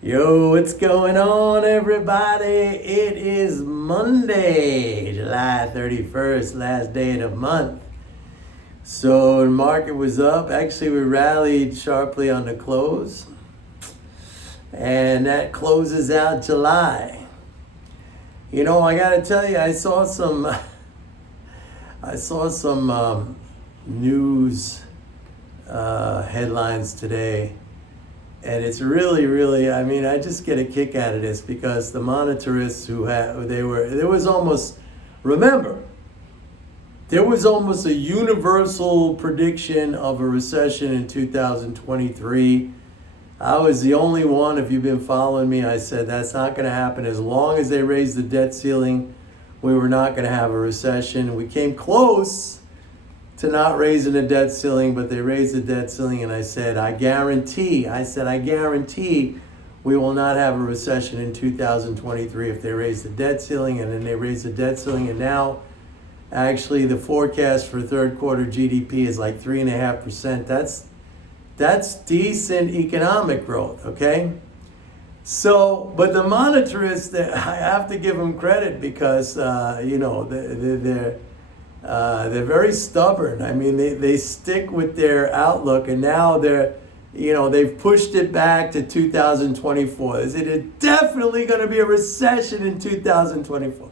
Yo, what's going on, everybody? It is Monday, July 31st, last day of the month. So the market was up. Actually, we rallied sharply on the close. And that closes out July. You know, I got to tell you, I saw some news headlines today. And it's really, I mean, I just get a kick out of this because the monetarists there was almost a universal prediction of a recession in 2023. I was the only one. If you've been following me, I said that's not going to happen. As long as they raise the debt ceiling, we were not going to have a recession. We came close to not raising the debt ceiling, but they raised the debt ceiling, and I said I guarantee we will not have a recession in 2023 if they raise the debt ceiling. And then they raised the debt ceiling, and now actually the forecast for third quarter GDP is like 3.5%. That's decent economic growth, okay? So, but the monetarists, I have to give them credit because they're very stubborn. I mean, they stick with their outlook, and now they've pushed it back to 2024. They said it's definitely going to be a recession in 2024.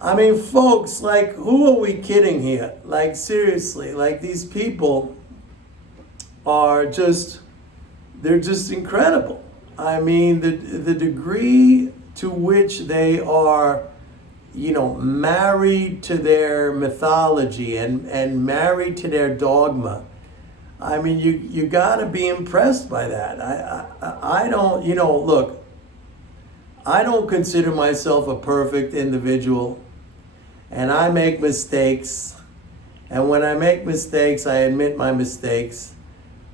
I mean, folks, like, who are we kidding here? Like, seriously, like, these people they're just incredible. I mean, the degree to which they are married to their mythology and married to their dogma. I mean, you got to be impressed by that. I don't, look, I don't consider myself a perfect individual, and I make mistakes. And when I make mistakes, I admit my mistakes.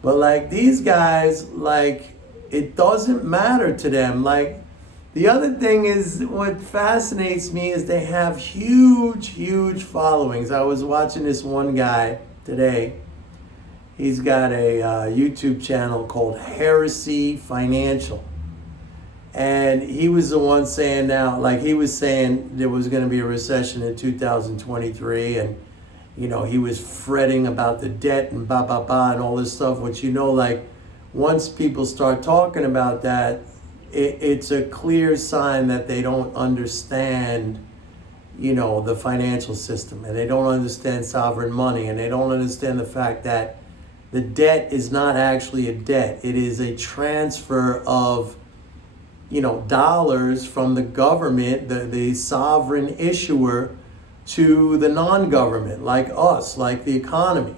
But like these guys, like, it doesn't matter to them. Like, the other thing is, what fascinates me is they have huge followings. I was watching this one guy today. He's got a YouTube channel called Heresy Financial. And he was the one saying he was saying there was going to be a recession in 2023. And, he was fretting about the debt and and all this stuff, which, like, once people start talking about that, it's a clear sign that they don't understand, the financial system, and they don't understand sovereign money, and they don't understand the fact that the debt is not actually a debt. It is a transfer of, dollars from the government, the sovereign issuer, to the non-government, like us, like the economy.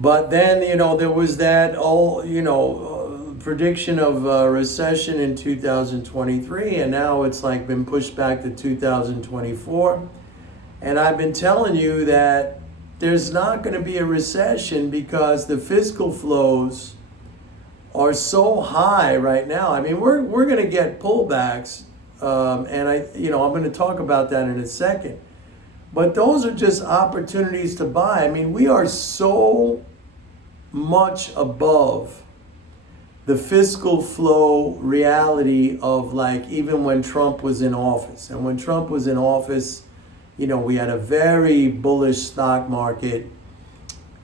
But then, there was that prediction of a recession in 2023, and now it's like been pushed back to 2024. And I've been telling you that there's not going to be a recession because the fiscal flows are so high right now. I mean, we're going to get pullbacks, and I'm going to talk about that in a second. But those are just opportunities to buy. I mean, we are so much above the fiscal flow reality of, like, even when Trump was in office. And when Trump was in office, we had a very bullish stock market.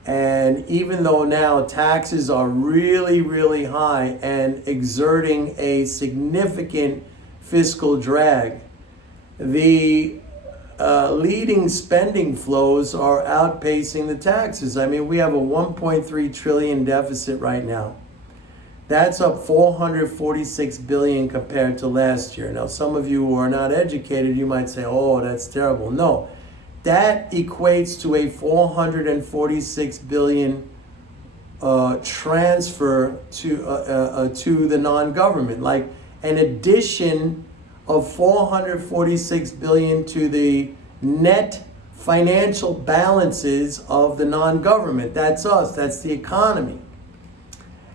And even though now taxes are really high and exerting a significant fiscal drag, the leading spending flows are outpacing the taxes. I mean, we have a 1.3 trillion deficit right now. That's up 446 billion compared to last year. Now, some of you who are not educated, you might say, "Oh, that's terrible." No, that equates to a 446 billion transfer to the non-government, like an addition of 446 billion to the net financial balances of the non-government. That's us. That's the economy.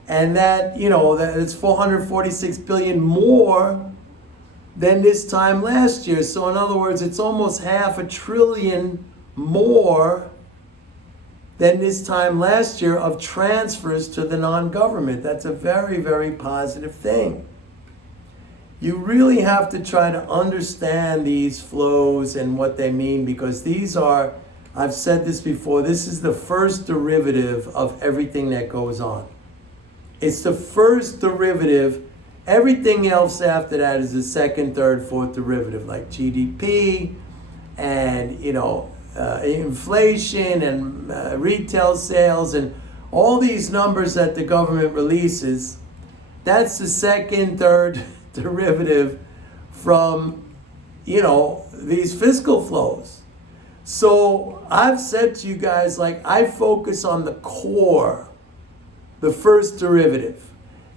And that it's 446 billion more than this time last year. So in other words, it's almost $500 billion more than this time last year of transfers to the non-government. That's a very, very positive thing. You really have to try to understand these flows and what they mean, because these are, I've said this before, this is the first derivative of everything that goes on. It's the first derivative. Everything else after that is the second, third, fourth derivative, like GDP and, inflation and retail sales and all these numbers that the government releases. That's the second, third derivative from, these fiscal flows. So I've said to you guys, I focus on the core, the first derivative.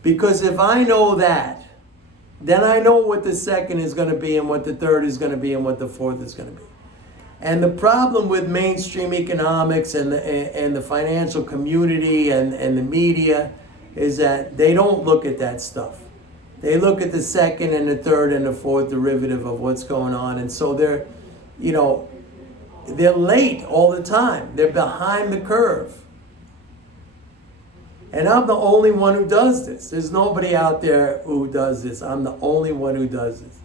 Because if I know that, then I know what the second is going to be and what the third is going to be and what the fourth is going to be. And the problem with mainstream economics and the financial community and the media is that they don't look at that stuff. They look at the second and the third and the fourth derivative of what's going on. And so they're late all the time. They're behind the curve. And I'm the only one who does this. There's nobody out there who does this. I'm the only one who does this.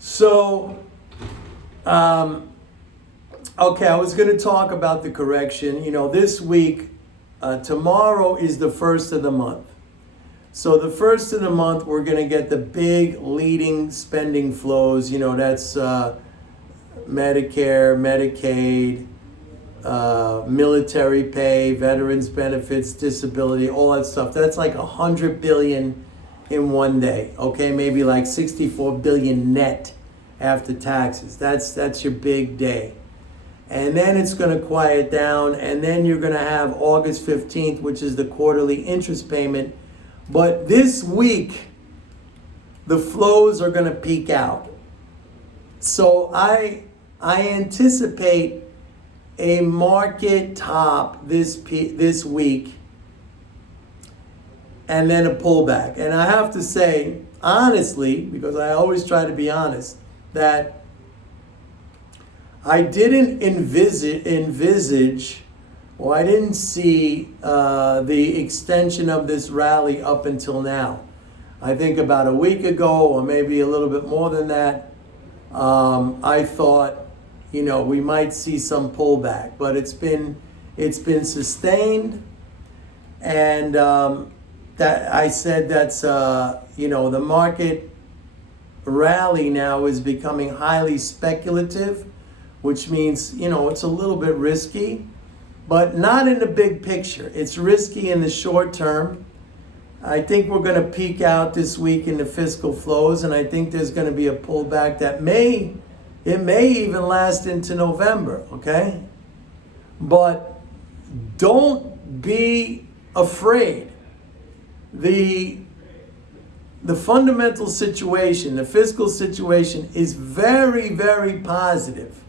So, okay, I was going to talk about the correction. This week, tomorrow is the first of the month. So the first of the month, we're going to get the big leading spending flows. That's Medicare, Medicaid, military pay, veterans benefits, disability, all that stuff. That's like $100 billion in one day. Okay, maybe like $64 billion net after taxes. That's your big day. And then it's going to quiet down, and then you're going to have August 15th, which is the quarterly interest payment. But this week, the flows are going to peak out. So I anticipate a market top this week and then a pullback. And I have to say, honestly, because I always try to be honest, that I didn't envisage or I didn't see the extension of this rally up until now. I think about a week ago, or maybe a little bit more than that, I thought, we might see some pullback, but it's been sustained, and that I said that's the market rally now is becoming highly speculative, which means it's a little bit risky, but not in the big picture. It's risky in the short term. I think we're going to peak out this week in the fiscal flows, and I think there's going to be a pullback that may even last into November, okay? But don't be afraid. The fundamental situation, the fiscal situation is very, very positive.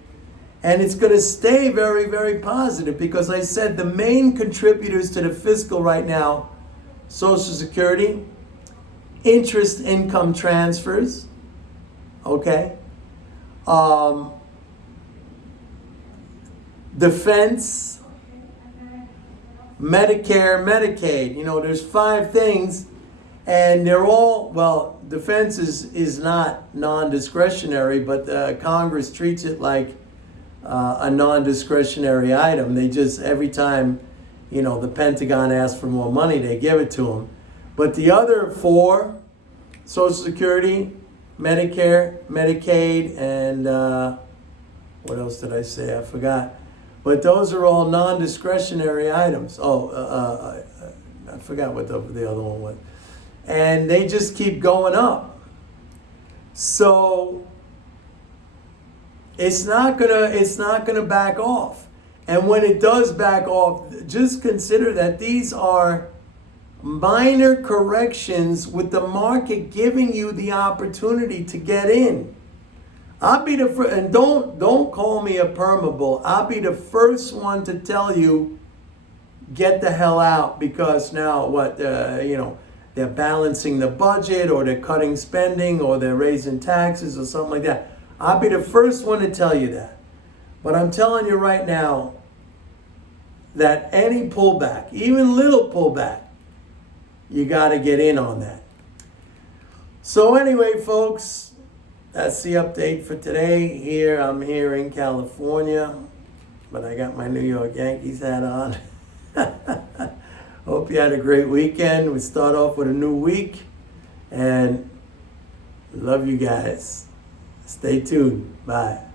And it's going to stay very, very positive because I said the main contributors to the fiscal right now, Social Security, interest income transfers, okay? Defense, Medicare, Medicaid. There's 5 things, and they're all, well, defense is not non-discretionary, but Congress treats it like a non-discretionary item. They just, every time, the Pentagon asks for more money, they give it to them. But the other 4, Social Security, Medicare, Medicaid, and what else did I say? I forgot. But those are all non-discretionary items. I forgot what the other one was. And they just keep going up. So it's not gonna back off. And when it does back off, just consider that these are minor corrections with the market giving you the opportunity to get in. I'll be the first, and don't call me a permabull. I'll be the first one to tell you, get the hell out, because now they're balancing the budget, or they're cutting spending, or they're raising taxes, or something like that. I'll be the first one to tell you that. But I'm telling you right now, that any pullback, even little pullback, you got to get in on that. So anyway, folks, that's the update for today. I'm here in California, but I got my New York Yankees hat on. Hope you had a great weekend. We start off with a new week, and love you guys. Stay tuned. Bye.